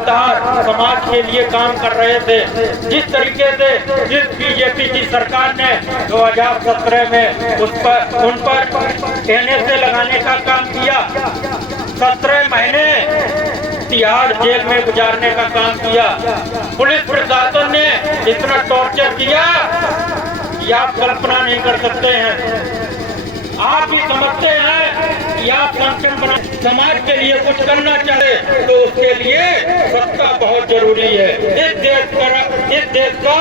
लगातार समाज के लिए काम कर रहे थे। जिस तरीके से जिस बीजेपी की सरकार ने 2017 में उन पर एनएसए लगाने का काम किया, 17 महीने तिहाड़ जेल में गुजारने का काम किया, पुलिस प्रशासन ने इतना टॉर्चर किया कि आप कल्पना नहीं कर सकते हैं। आप भी समझते हैं कि आप संगठन बना समाज के लिए कुछ करना चाहे तो उसके लिए सत्ता बहुत जरूरी है। इस देश का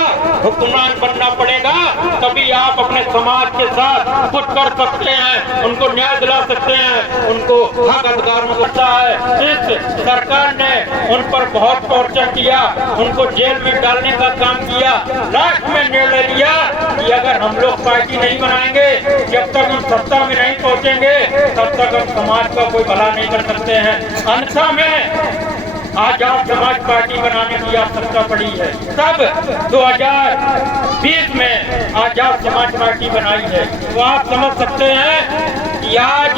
हुक्मरान बनना पड़ेगा, तभी आप अपने समाज के साथ कुछ कर सकते हैं, उनको न्याय दिला सकते हैं, उनको हक अधिकार में सकता है। इस सरकार ने उन पर बहुत टॉर्चर किया, उनको जेल में डालने का काम किया। लास्ट में निर्णय लिया कि अगर हम लोग पार्टी नहीं बनाएंगे, जब तक हम सत्ता में नहीं पहुंचेंगे, तब तक हम समाज का कोई भला नहीं कर सकते हैं। अंत में आजाद समाज पार्टी बनाने की आवश्यकता पड़ी है। तब 2020 में आजाद समाज पार्टी बनाई है। तो आप समझ सकते हैं कि आज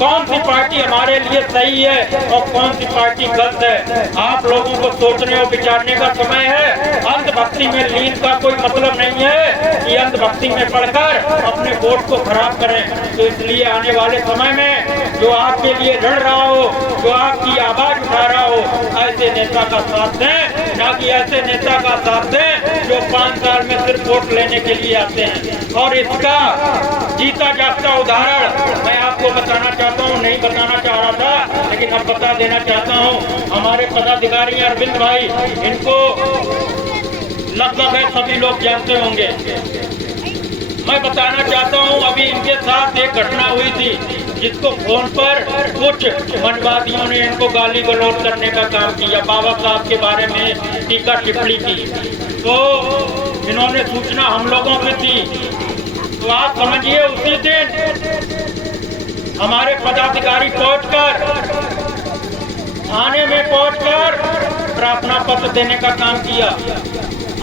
कौन सी पार्टी हमारे लिए सही है और कौन सी पार्टी गलत है। आप लोगों को सोचने और विचारने का समय है। अंधभक्ति में लीन का कोई मतलब नहीं है कि अंधभक्ति में पढ़कर अपने वोट को खराब करें। तो इसलिए आने वाले समय में जो आपके लिए लड़ रहा हो, जो आपकी आवाज उठा रहा हो, ऐसे नेता का साथ दें, ना कि ऐसे नेता का साथ दें जो 5 साल में सिर्फ वोट लेने के लिए आते हैं। और इसका जीता जागता उदाहरण मैं आपको बताना चाहता हूँ, नहीं बताना चाह रहा था लेकिन अब बता देना चाहता हूँ। हमारे पदाधिकारी अरविंद भाई, इनको लगभग सभी लोग जानते होंगे। मैं बताना चाहता हूँ, अभी इनके साथ एक घटना हुई थी जिसको फोन पर कुछ मनवादियों ने इनको गाली गलौज करने का काम किया, बाबा साहब के बारे में टीका टिप्पणी की। तो इन्होंने सूचना हम लोगों की थी। तो आप समझिए, उसी दिन हमारे पदाधिकारी पहुंचकर थाने में पहुंचकर प्रार्थना पत्र देने का काम किया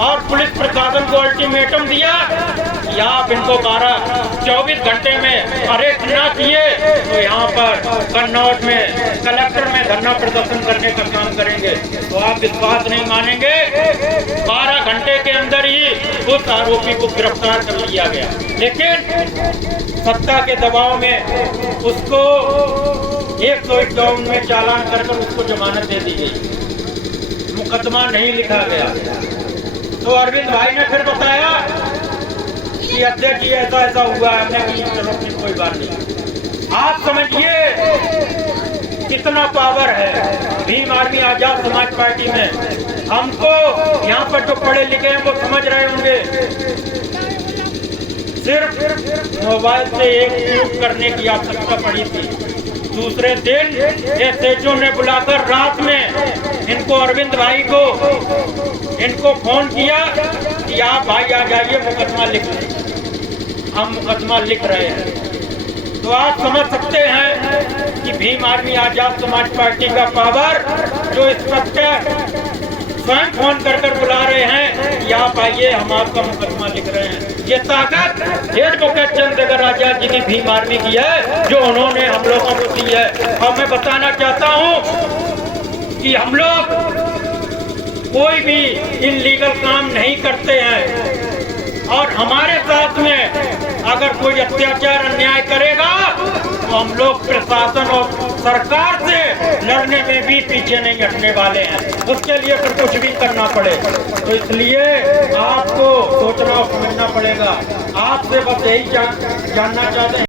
और पुलिस प्रशासन को अल्टीमेटम दिया कि आप इनको 24 घंटे में अरेस्ट न किए तो यहाँ पर कन्नौज में कलेक्टर में धरना प्रदर्शन करने का काम करेंगे। तो आप विश्वास नहीं मानेंगे, 12 घंटे के अंदर ही उस आरोपी को गिरफ्तार कर लिया गया। लेकिन सत्ता के दबाव में उसको 151 में चालान कर उसको जमानत दे दी गई, मुकदमा नहीं लिखा गया। तो अरविंद भाई ने फिर बताया कि अध्यक्ष जी ऐसा ऐसा हुआ है। हमने कहा चलो फिर कोई बात नहीं। आप समझिए कितना पावर है भीम आर्मी आजाद समाज पार्टी में। हमको यहाँ पर जो पढ़े लिखे हैं वो समझ रहे होंगे, सिर्फ मोबाइल से एक शूट करने की आवश्यकता पड़ी थी। दूसरे दिन एसएचओ ने बुलाकर रात में इनको अरविंद भाई को इनको फोन किया कि आप भाई आ जाइए, मुकदमा लिख लें। हम मुकदमा लिख रहे हैं। तो आप समझ सकते हैं कि भीम आर्मी आजाद समाज पार्टी का पावर, जो इंस्पेक्टर स्वयं फोन कर बुला रहे हैं कि आप आइए, हम आपका मुकदमा लिख रहे हैं। ये ताकत एडवोकेट चंद्रशेखर आजाद जी की भीम आर्मी की है, जो उन्होंने हम लोगों को दी है। और मैं बताना चाहता हूँ कि हम लोग कोई भी इलीगल काम नहीं करते हैं और हमारे साथ में अगर कोई अत्याचार अन्याय करेगा तो हम लोग प्रशासन और सरकार से लड़ने में भी पीछे नहीं हटने वाले हैं, उसके लिए फिर कुछ भी करना पड़े। तो इसलिए आपको सोचना और समझना पड़ेगा। आपसे बस यही जानना चाहते हैं।